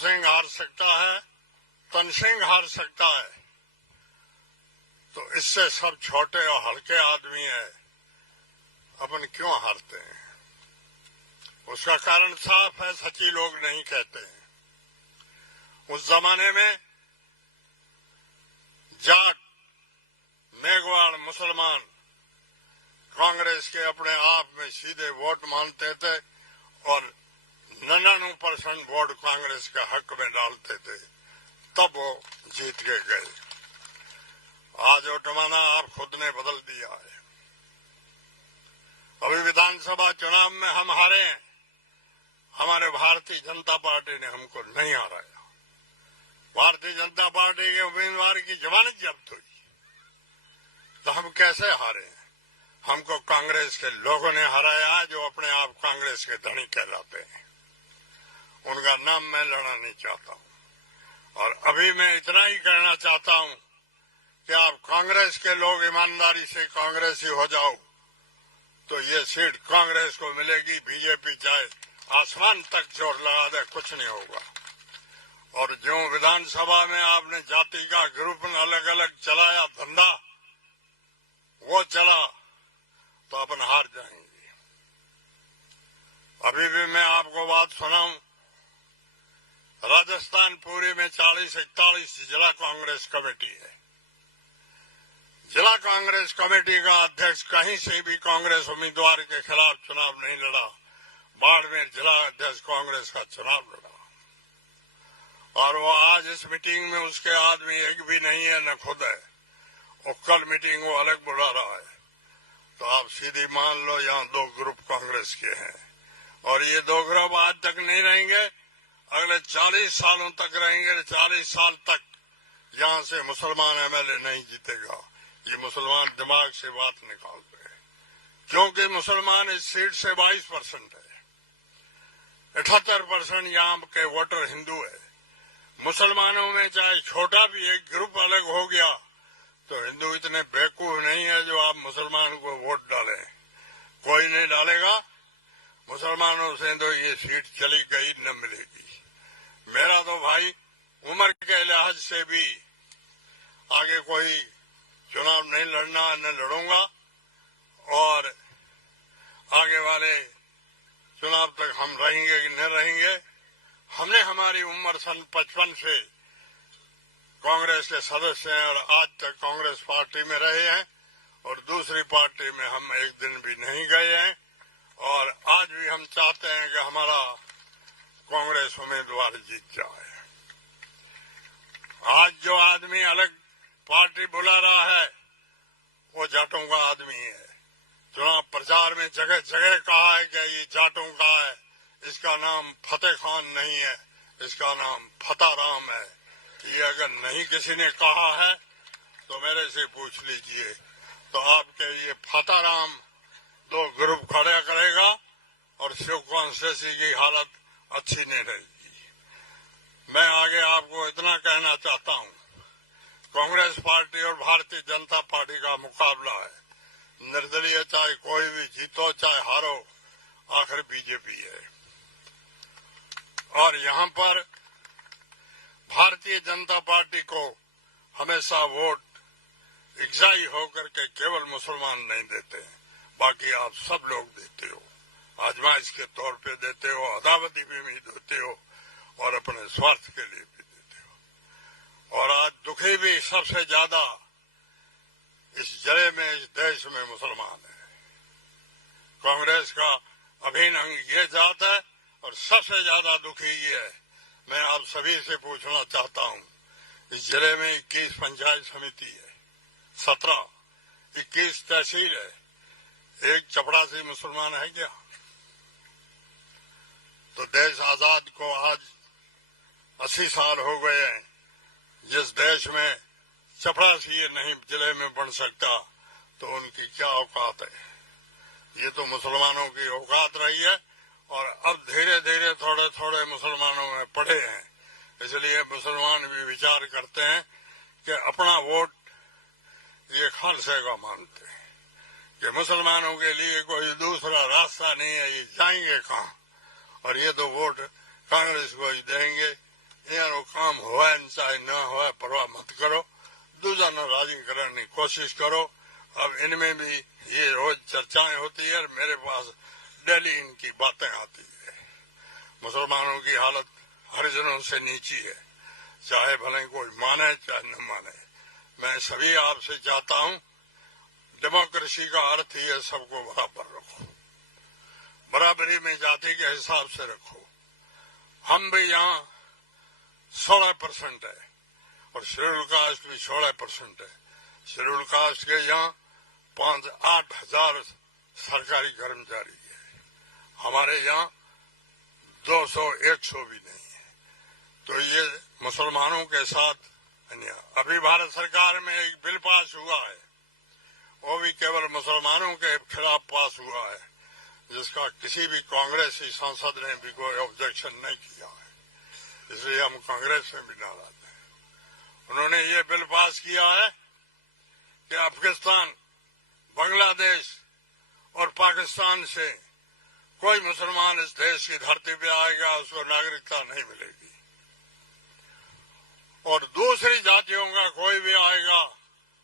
सिंह हार सकता है, तन सिंह हार सकता है, तो इससे सब छोटे और हल्के आदमी है, अपन क्यों हारते हैं? उसका कारण साफ है, सच्ची लोग नहीं कहते हैं। उस जमाने में जाट, मेघवाड़, मुसलमान कांग्रेस के अपने आप में सीधे वोट मानते थे और 99% वोट कांग्रेस के हक में डालते थे, तब वो जीत के गए। आज वो जमाना आप खुद ने बदल दिया है। अभी विधानसभा चुनाव में हम हारे हैं, हमारे भारतीय जनता पार्टी ने हमको नहीं हराया। भारतीय जनता पार्टी के उम्मीदवार की जमानत जब्त हुई, तो हम कैसे हारे? हमको कांग्रेस के लोगों ने हराया, जो अपने आप कांग्रेस के धनी कहलाते हैं। उनका नाम मैं लेना नहीं चाहता हूं। और अभी मैं इतना ही कहना चाहता हूं कि आप कांग्रेस के लोग ईमानदारी से कांग्रेसी हो जाओ, तो ये सीट कांग्रेस को मिलेगी। बीजेपी चाहे आसमान तक जोर लगा दे, कुछ नहीं होगा। और जो विधानसभा में आपने जाति का ग्रुप अलग अलग चलाया धंधा, वो चला तो अपन हार जाएंगे। अभी भी मैं आपको बात सुनाऊं, राजस्थान पूरे में 40-41 जिला कांग्रेस कमेटी है। जिला कांग्रेस कमेटी का अध्यक्ष कहीं से भी कांग्रेस उम्मीदवार के खिलाफ चुनाव नहीं लड़ा। बाड़मेर जिला अध्यक्ष कांग्रेस का चुनाव लड़ा, और वो आज इस मीटिंग में उसके आदमी एक भी नहीं है, न खुद है। और कल मीटिंग वो अलग बुला रहा है। तो आप सीधी मान लो यहाँ 2 ग्रुप कांग्रेस के हैं, और ये 2 ग्रुप आज तक नहीं रहेंगे, अगले 40 सालों तक रहेंगे। 40 साल तक यहाँ से मुसलमान एमएलए नहीं जीतेगा। ये मुसलमान दिमाग से बात निकाल रहे हैं, क्योंकि मुसलमान इस सीट से 22% है। 78% यहाँ के वोटर हिंदू है। मुसलमानों में चाहे छोटा भी एक ग्रुप अलग हो गया, तो हिंदू इतने बेवकूफ नहीं है जो आप मुसलमान को वोट डालें। कोई नहीं डालेगा। मुसलमानों से तो ये सीट चली गई, न मिलेगी। मेरा तो भाई उम्र के लिहाज से भी आगे कोई चुनाव नहीं लड़ना, न लड़ूंगा, और आगे वाले चुनाव तक हम रहेंगे कि न रहेंगे। हमने हमारी उम्र सन 55 से कांग्रेस के सदस्य हैं, और आज तक कांग्रेस पार्टी में रहे हैं, और दूसरी पार्टी में हम एक दिन भी नहीं गए हैं। और आज भी हम चाहते हैं कि हमारा कांग्रेस उम्मीदवार जीत जाए। आज जो आदमी अलग पार्टी बुला रहा है, वो जाटों का आदमी है। चुनाव प्रचार में जगह जगह कहा है कि ये जाटों का है। इसका नाम फतेह खान नहीं है, इसका नाम फतेह राम है। ये अगर नहीं किसी ने कहा है तो मेरे से पूछ लीजिए। तो आपके ये फतेह राम 2 ग्रुप खड़ा करेगा, और शिव कॉन्स्टिट्यूंसी की हालत अच्छी नहीं रहेगी। मैं आगे आपको इतना कहना चाहता हूं, कांग्रेस पार्टी और भारतीय जनता पार्टी का मुकाबला है। निर्दलीय चाहे कोई भी जीतो चाहे हारो, आखिर बीजेपी है। और यहाँ पर भारतीय जनता पार्टी को हमेशा वोट इकसाई होकर के केवल मुसलमान नहीं देते हैं, बाकी आप सब लोग देते हो। आजमाइश के तौर पे देते हो, अदावती भी देते हो, और अपने स्वार्थ के लिए भी देते हो। और आज दुखी भी सबसे ज्यादा इस जिले में, इस देश में मुसलमान है। कांग्रेस का अभिन्न अंग ये जात है, और सबसे ज्यादा दुखी ये है। मैं आप सभी से पूछना चाहता हूं, इस जिले में 21 पंचायत समिति है, 21 तहसील है, एक चपरासी मुसलमान है क्या? तो देश आजाद को आज 80 साल हो गए हैं। जिस देश में चपरासी नहीं जिले में बन सकता, तो उनकी क्या औकात है? ये तो मुसलमानों की औकात रही है, और अब धीरे धीरे थोड़े थोड़े मुसलमानों में पड़े हैं। इसलिए मुसलमान भी विचार करते हैं कि अपना वोट ये खालसे का मानते हैं कि मुसलमानों के लिए कोई दूसरा रास्ता नहीं है, ये जाएंगे कहाँ? और ये तो वोट कांग्रेस को ही देंगे, एरो काम होए चाहे न होए परवाह मत करो, दूसरा न राजी करने की कोशिश करो। अब इनमें भी ये रोज चर्चाएं होती है, मेरे पास डेली इनकी बातें आती है। मुसलमानों की हालत हरिजनों से नीची है, चाहे भले कोई माने चाहे न माने। मैं सभी आपसे चाहता हूं, डेमोक्रेसी का अर्थ ही है सबको बराबर रखो, बराबरी में जाति के हिसाब से रखो। हम भी यहाँ 16% है और शेड्यूल कास्ट भी 16% है। शेड्यूल कास्ट के यहाँ 5-8 हजार सरकारी कर्मचारी है, हमारे यहाँ 200-100 भी नहीं है। तो ये मुसलमानों के साथ अभी भारत सरकार में एक बिल पास हुआ है, वो भी केवल मुसलमानों के खिलाफ पास हुआ है, जिसका किसी भी कांग्रेसी सांसद ने भी कोई ऑब्जेक्शन नहीं किया है, इसलिए हम कांग्रेस में भी नाराज हैं। उन्होंने ये बिल पास किया है कि अफगानिस्तान, बांग्लादेश और पाकिस्तान से कोई मुसलमान इस देश की धरती पे आएगा उसको नागरिकता नहीं मिलेगी, और दूसरी जातियों का कोई भी आएगा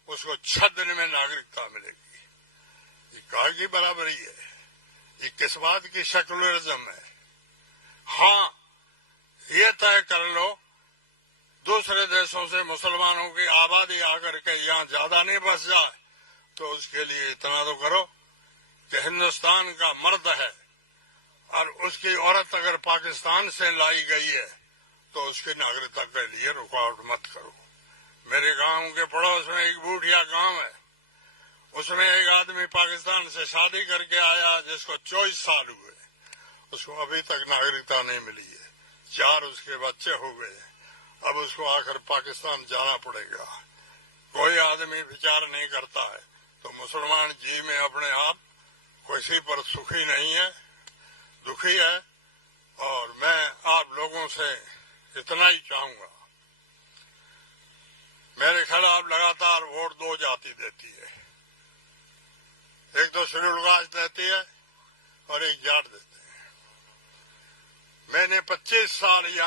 उसको 6 दिन में नागरिकता मिलेगी। ये कहाँ की बराबरी है? ये किस बात की सेकुलरिज्म है? हाँ, ये तय कर लो दूसरे देशों से मुसलमानों की आबादी आकर के यहाँ ज्यादा नहीं बस जाए, तो उसके लिए इतना तो करो कि हिंदुस्तान का मर्द है और उसकी औरत अगर पाकिस्तान से लाई गई है तो उसकी नागरिकता के लिए रुकावट मत करो। मेरे गांव के पड़ोस में एक बूढ़िया गांव है, उसमें एक आदमी पाकिस्तान से शादी करके आया जिसको 24 साल हुए, उसको अभी तक नागरिकता नहीं मिली है, 4 उसके बच्चे हो गए, अब उसको आकर पाकिस्तान जाना पड़ेगा। कोई आदमी विचार नहीं करता है। तो मुसलमान जी में अपने आप किसी पर सुखी नहीं है, दुखी है, और मैं आप लोगों से इतना ही चाहूंगा, मेरे खिलाफ लगातार वोट 2 जाति देती है, एक तो शेड्यूल कास्ट देती है और एक जाट देते हैं। मैंने 25 साल यहाँ